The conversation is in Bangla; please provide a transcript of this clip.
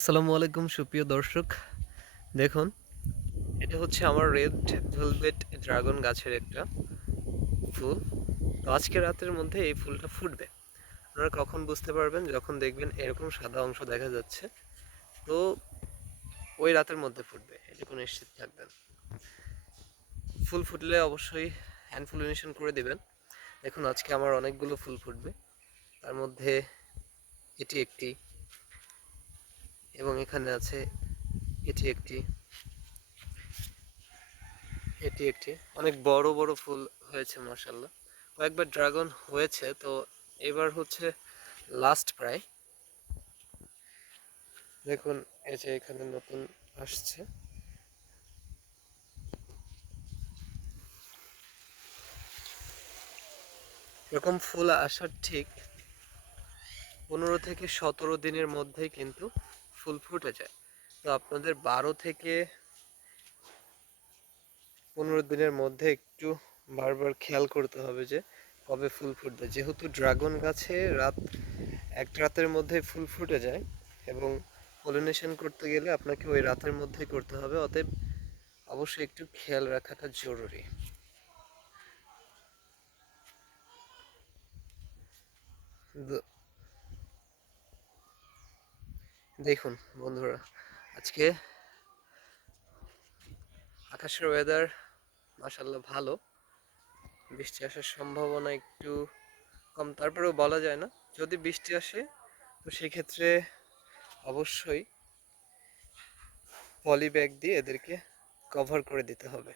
আসসালামু আলাইকুম সুপ্রিয় দর্শক। দেখুন, এটা হচ্ছে আমার রেড ভেলভেট ড্রাগন গাছের একটা ফুল। তো আজকে রাতের মধ্যে এই ফুলটা ফুটবে। আপনারা কখন বুঝতে পারবেন? যখন দেখবেন এরকম সাদা অংশ দেখা যাচ্ছে, তো ওই রাতের মধ্যে ফুটবে, এটুকু নিশ্চিত থাকবেন। ফুল ফুটলে অবশ্যই হ্যান্ড পলিনেশন করে দিবেন। দেখুন, আজকে আমার অনেকগুলো ফুল ফুটবে, তার মধ্যে এটি একটি, এবং এখানে আছে এটি একটি, এটি একটি। অনেক বড় বড় ফুল হয়েছে মাশাআল্লাহ। কয়েকবার ড্রাগন হয়েছে, তো এবার হচ্ছে লাস্ট প্রায়। দেখুন, এই যে এখানে নতুন আসছে। এরকম ফুল আসার ঠিক 15 থেকে 17 দিনের মধ্যেই কিন্তু ফুল ফুটে যায়। তো আপনাদের 12 থেকে 15 দিনের মধ্যে একটু বারবার খেয়াল করতে হবে যে কবে ফুল ফুটবে, যেহেতু ড্রাগন গাছে এক রাতের মধ্যে ফুল ফুটে যায়, এবং পলিনেশন করতে গেলে আপনাকে ওই রাতের মধ্যেই করতে হবে। অতএব অবশ্যই একটু খেয়াল রাখাটা জরুরি। দেখুন বন্ধুরা, আজকে আকাশের ওয়েদার মাশাআল্লাহ ভালো। বৃষ্টি আসার সম্ভাবনা একটু কম, তারপরেও বলা যায় না। যদি বৃষ্টি আসে, তো সেক্ষেত্রে অবশ্যই পলি ব্যাগ দিয়ে এদেরকে কভার করে দিতে হবে।